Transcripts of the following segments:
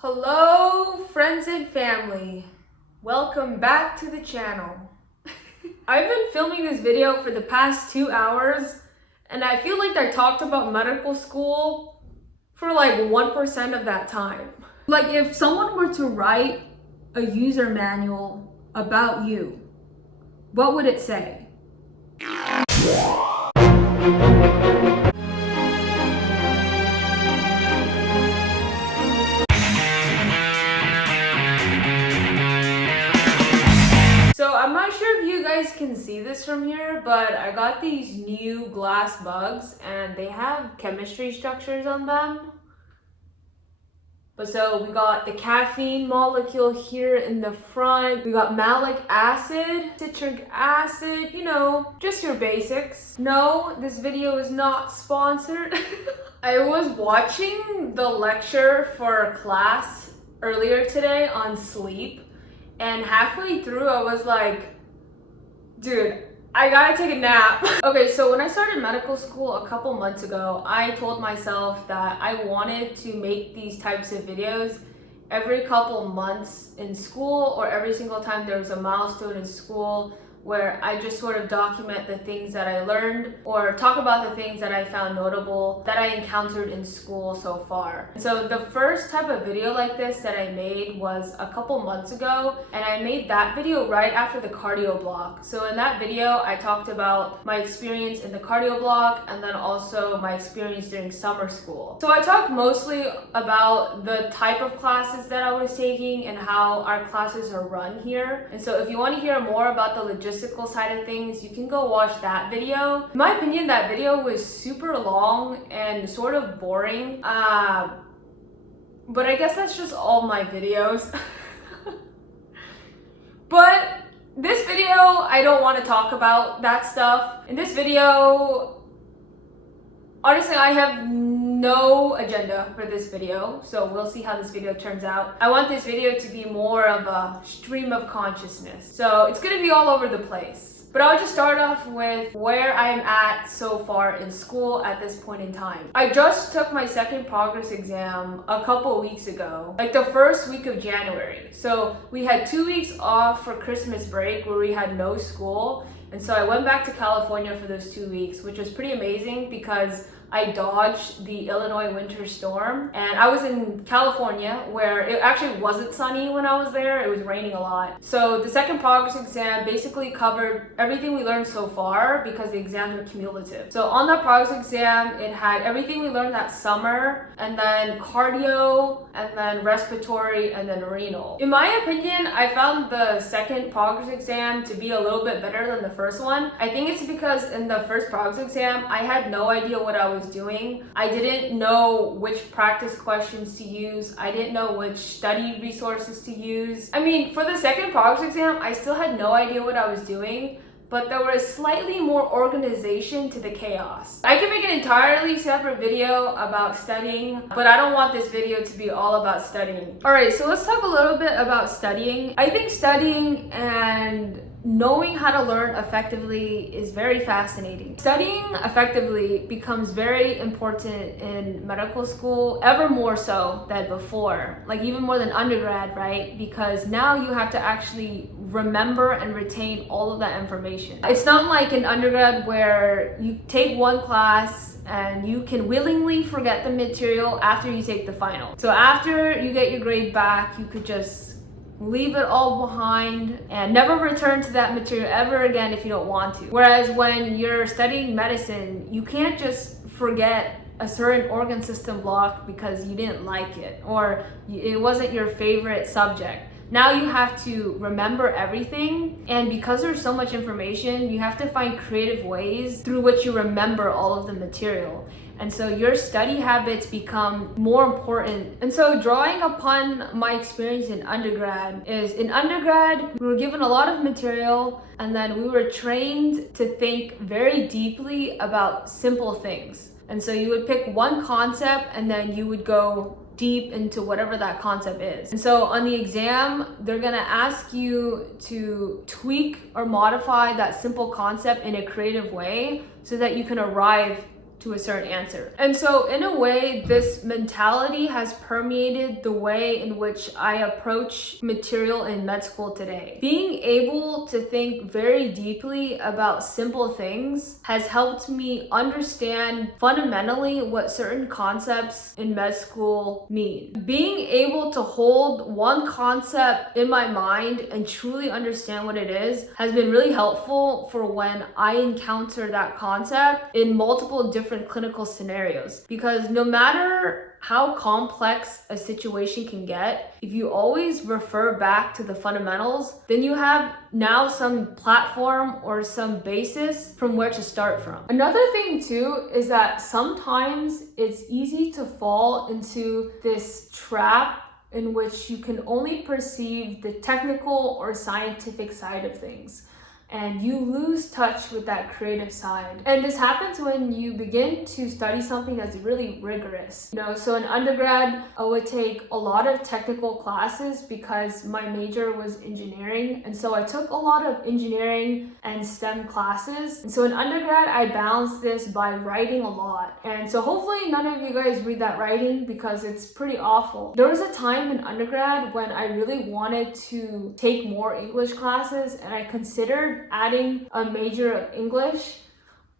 Hello, friends and family. Welcome back to the channel. I've been filming this video for the past 2 hours, and I feel like I talked about medical school for like 1% of that time. Like if someone were to write a user manual about you, what would it say? So I'm not sure if you guys can see this from here, but I got these new glass bugs and they have chemistry structures on them. But so we got the caffeine molecule here in the front. We got malic acid, citric acid, just your basics. No, this video is not sponsored. I was watching the lecture for class earlier today on sleep. And halfway through, I was like, dude, I gotta take a nap. Okay, so when I started medical school a couple months ago, I told myself that I wanted to make these types of videos every couple months in school, or every single time there was a milestone in school, where I just sort of document the things that I learned or talk about the things that I found notable that I encountered in school so far. So the first type of video like this that I made was a couple months ago, and I made that video right after the cardio block. So in that video, I talked about my experience in the cardio block and then also my experience during summer school. So I talked mostly about the type of classes that I was taking and how our classes are run here. And so if you want to hear more about the logistical side of things, you can go watch that video. In my opinion, that video was super long and sort of boring, but I guess that's just all my videos. But this video, I don't want to talk about that stuff. In this video, honestly, I have no agenda for this video, so we'll see how this video turns out. I want this video to be more of a stream of consciousness, so it's gonna be all over the place. But I'll just start off with where I'm at so far in school at this point in time. I just took my second progress exam a couple weeks ago, like the first week of January. So we had 2 weeks off for Christmas break where we had no school. And so I went back to California for those 2 weeks, which was pretty amazing because I dodged the Illinois winter storm, and I was in California where it actually wasn't sunny when I was there. It was raining a lot. So the second progress exam basically covered everything we learned so far because the exams are cumulative. So on that progress exam, it had everything we learned that summer, and then cardio, and then respiratory, and then renal. In my opinion, I found the second progress exam to be a little bit better than the first one. I think it's because in the first progress exam, I had no idea what I was doing. I didn't know which practice questions to use. I didn't know which study resources to use. I mean, for the second progress exam, I still had no idea what I was doing, but there was slightly more organization to the chaos. I can make an entirely separate video about studying, but I don't want this video to be all about studying. All right, so let's talk a little bit about studying. I think studying and knowing how to learn effectively is very fascinating. Studying effectively becomes very important in medical school, ever more so than before, like even more than undergrad, right? Because now you have to actually remember and retain all of that information. It's not like in undergrad where you take one class and you can willingly forget the material after you take the final. So after you get your grade back, you could just leave it all behind and never return to that material ever again if you don't want to. Whereas when you're studying medicine, you can't just forget a certain organ system block because you didn't like it or it wasn't your favorite subject. Now you have to remember everything, and because there's so much information, you have to find creative ways through which you remember all of the material. And so your study habits become more important. And so drawing upon my experience in undergrad is, in undergrad, we were given a lot of material, and then we were trained to think very deeply about simple things. And so you would pick one concept and then you would go deep into whatever that concept is. And so on the exam, they're gonna ask you to tweak or modify that simple concept in a creative way so that you can arrive to a certain answer. And so in a way, this mentality has permeated the way in which I approach material in med school today. Being able to think very deeply about simple things has helped me understand fundamentally what certain concepts in med school mean. Being able to hold one concept in my mind and truly understand what it is has been really helpful for when I encounter that concept in multiple different clinical scenarios. Because no matter how complex a situation can get, if you always refer back to the fundamentals, then you have now some platform or some basis from where to start from. Another thing too is that sometimes it's easy to fall into this trap in which you can only perceive the technical or scientific side of things, and you lose touch with that creative side. And this happens when you begin to study something that's really rigorous. So in undergrad, I would take a lot of technical classes because my major was engineering. And so I took a lot of engineering and STEM classes. And so in undergrad, I balanced this by writing a lot. And so hopefully none of you guys read that writing because it's pretty awful. There was a time in undergrad when I really wanted to take more English classes, and I considered adding a major of English,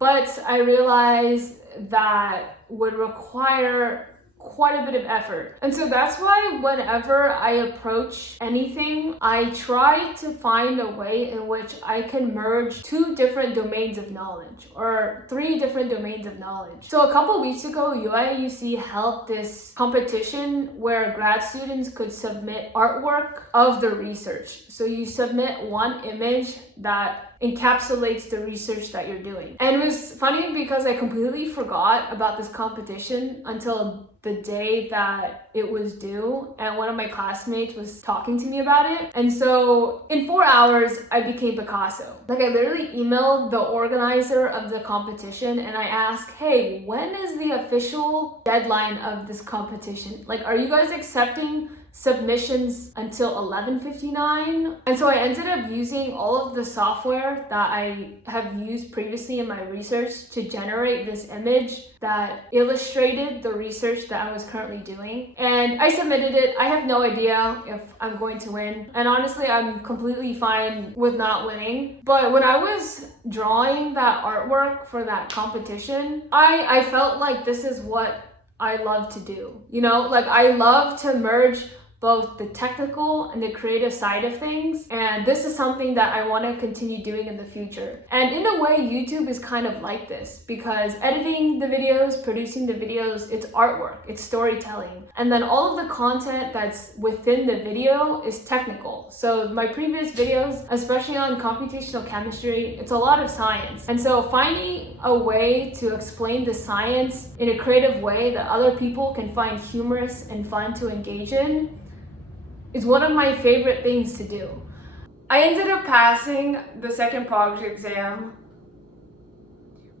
but I realized that would require quite a bit of effort. And so that's why whenever I approach anything, I try to find a way in which I can merge 2 different domains of knowledge or 3 different domains of knowledge. So a couple weeks ago, UIUC held this competition where grad students could submit artwork of the research. So you submit one image that encapsulates the research that you're doing. And it was funny because I completely forgot about this competition until the day that it was due, and one of my classmates was talking to me about it. And so in 4 hours, I became Picasso. I literally emailed the organizer of the competition and I asked, hey, when is the official deadline of this competition? Are you guys accepting submissions until 11:59? And so I ended up using all of the software that I have used previously in my research to generate this image that illustrated the research that I was currently doing. And I submitted it. I have no idea if I'm going to win. And honestly, I'm completely fine with not winning. But when I was drawing that artwork for that competition, I felt like this is what I love to do. I love to merge both the technical and the creative side of things. And this is something that I want to continue doing in the future. And in a way, YouTube is kind of like this because editing the videos, producing the videos, it's artwork, it's storytelling. And then all of the content that's within the video is technical. So my previous videos, especially on computational chemistry, it's a lot of science. And so finding a way to explain the science in a creative way that other people can find humorous and fun to engage in is one of my favorite things to do. I ended up passing the second project exam.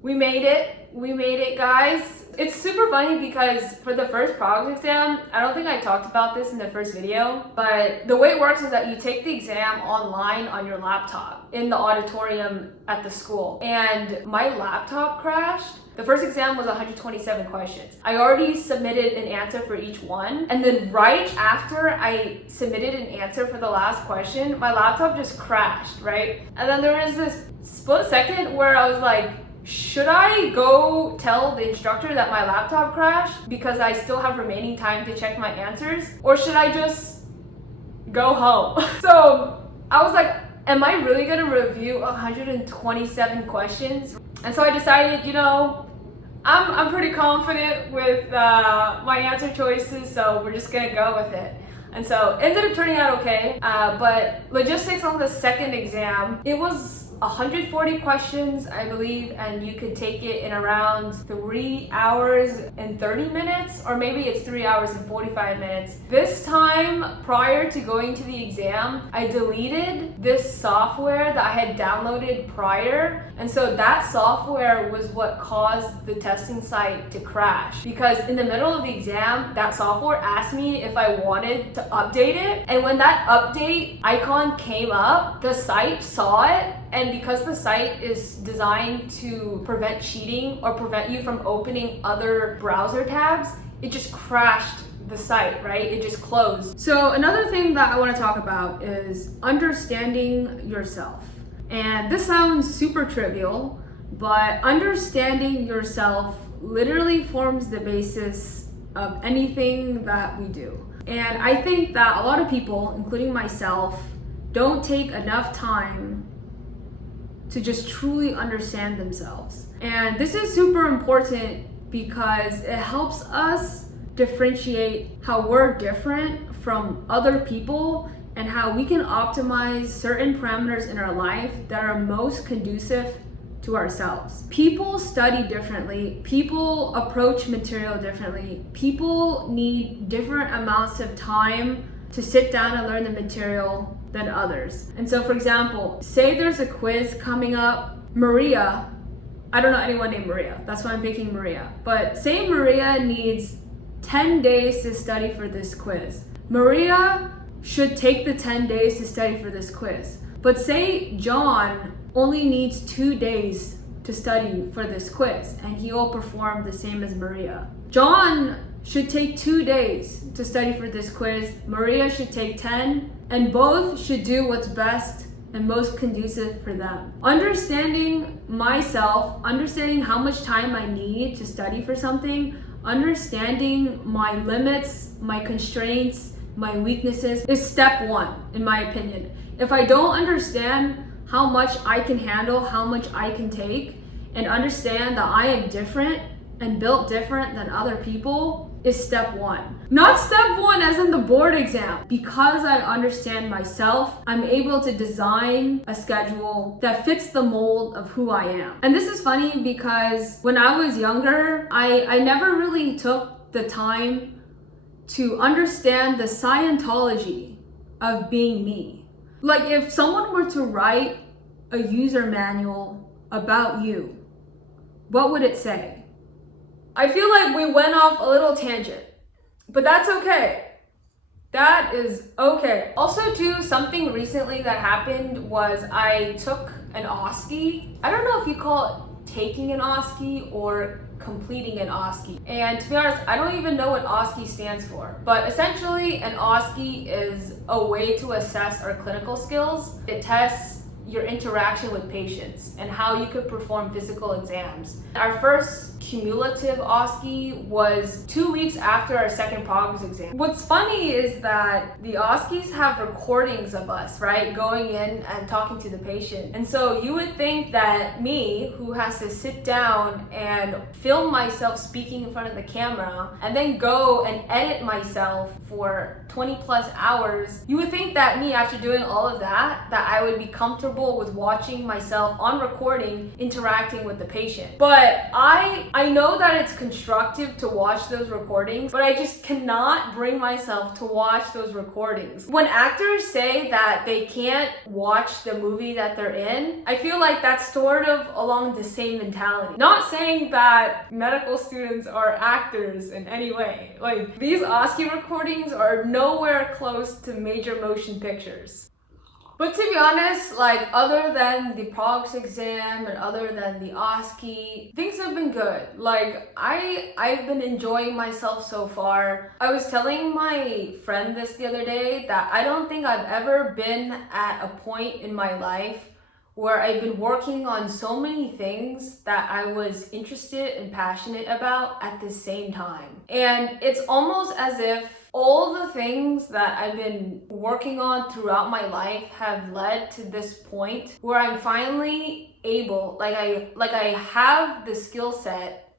We made it, guys. It's super funny because for the first project exam, I don't think I talked about this in the first video, but the way it works is that you take the exam online on your laptop in the auditorium at the school. And my laptop crashed. The first exam was 127 questions. I already submitted an answer for each one. And then right after I submitted an answer for the last question, my laptop just crashed, right? And then there was this split second where I was like, should I go tell the instructor that my laptop crashed because I still have remaining time to check my answers? Or should I just go home? So I was like, am I really gonna review 127 questions? And so I decided, I'm pretty confident with my answer choices, so we're just gonna go with it. And so it ended up turning out okay, but logistics on the second exam, it was 140 questions, I believe, and you could take it in around 3 hours and 30 minutes, or maybe it's 3 hours and 45 minutes. This time, prior to going to the exam, I deleted this software that I had downloaded prior, and so that software was what caused the testing site to crash, because in the middle of the exam, that software asked me if I wanted to update it, and when that update icon came up, the site saw it, and then because the site is designed to prevent cheating or prevent you from opening other browser tabs, it just crashed the site, right? It just closed. So another thing that I want to talk about is understanding yourself. And this sounds super trivial, but understanding yourself literally forms the basis of anything that we do. And I think that a lot of people, including myself, don't take enough time to just truly understand themselves. And this is super important because it helps us differentiate how we're different from other people and how we can optimize certain parameters in our life that are most conducive to ourselves. People study differently, people approach material differently, people need different amounts of time to sit down and learn the material than others. And so, for example, say there's a quiz coming up. Maria, I don't know anyone named Maria, that's why I'm picking Maria, but say Maria needs 10 days to study for this quiz. Maria should take the 10 days to study for this quiz. But say John only needs 2 days to study for this quiz and he will perform the same as Maria. John should take 2 days to study for this quiz. Maria should take 10, and both should do what's best and most conducive for them. Understanding myself, understanding how much time I need to study for something, understanding my limits, my constraints, my weaknesses is step one, in my opinion. If I don't understand how much I can handle, how much I can take, and understand that I am different and built different than other people, is step one. Not step one as in the board exam. Because I understand myself, I'm able to design a schedule that fits the mold of who I am. And this is funny because when I was younger, I never really took the time to understand the Scientology of being me. Like if someone were to write a user manual about you, what would it say? I feel like we went off a little tangent, but that's okay. That is okay. Also too, something recently that happened was I took an OSCE. I don't know if you call it taking an OSCE or completing an OSCE. And to be honest, I don't even know what OSCE stands for. But essentially, an OSCE is a way to assess our clinical skills. It tests your interaction with patients and how you could perform physical exams. Our first cumulative OSCE was 2 weeks after our second progress exam. What's funny is that the OSCEs have recordings of us, right, going in and talking to the patient. And so you would think that me, who has to sit down and film myself speaking in front of the camera and then go and edit myself for 20 plus hours, you would think that me, after doing all of that I would be comfortable with watching myself on recording interacting with the patient. But I know that it's constructive to watch those recordings, but I just cannot bring myself to watch those recordings. When actors say that they can't watch the movie that they're in, I feel like that's sort of along the same mentality. Not saying that medical students are actors in any way. Like, these OSCE recordings are nowhere close to major motion pictures. But to be honest, like, other than the PROGS exam and other than the OSCE, things have been good. Like, I've been enjoying myself so far. I was telling my friend this the other day that I don't think I've ever been at a point in my life where I've been working on so many things that I was interested and passionate about at the same time. And it's almost as if all the things that I've been working on throughout my life have led to this point where I'm finally able, like I have the skill set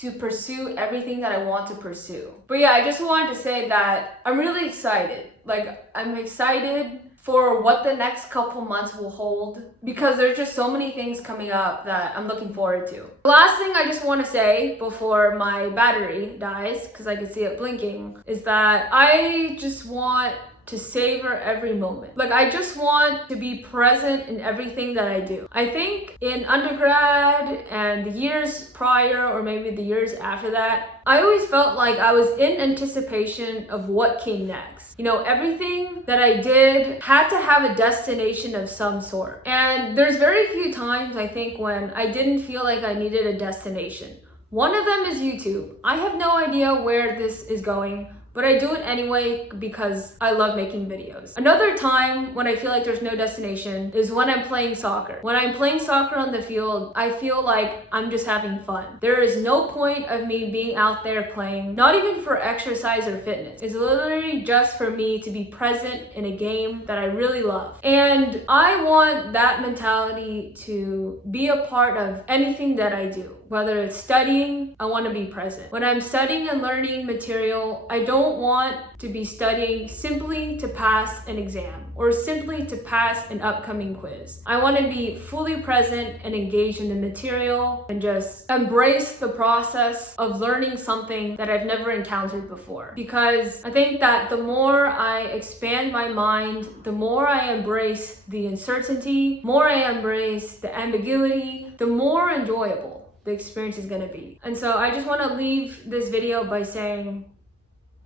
to pursue everything that I want to pursue. But yeah, I just wanted to say that I'm really excited. Like, I'm excited for what the next couple months will hold because there's just so many things coming up that I'm looking forward to. The last thing I just want to say before my battery dies, because I can see it blinking, is that I just want to savor every moment. Like, I just want to be present in everything that I do. I think in undergrad and the years prior, or maybe the years after that, I always felt like I was in anticipation of what came next. You know, everything that I did had to have a destination of some sort. And there's very few times, I think, when I didn't feel like I needed a destination. One of them is YouTube. I have no idea where this is going, but I do it anyway because I love making videos. Another time when I feel like there's no destination is when I'm playing soccer. When I'm playing soccer on the field, I feel like I'm just having fun. There is no point of me being out there playing, not even for exercise or fitness. It's literally just for me to be present in a game that I really love. And I want that mentality to be a part of anything that I do. Whether it's studying, I want to be present. When I'm studying and learning material, I don't want to be studying simply to pass an exam or simply to pass an upcoming quiz. I want to be fully present and engaged in the material and just embrace the process of learning something that I've never encountered before. Because I think that the more I expand my mind, the more I embrace the uncertainty, more I embrace the ambiguity, the more enjoyable the experience is going to be. And so I just want to leave this video by saying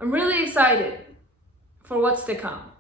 I'm really excited for what's to come.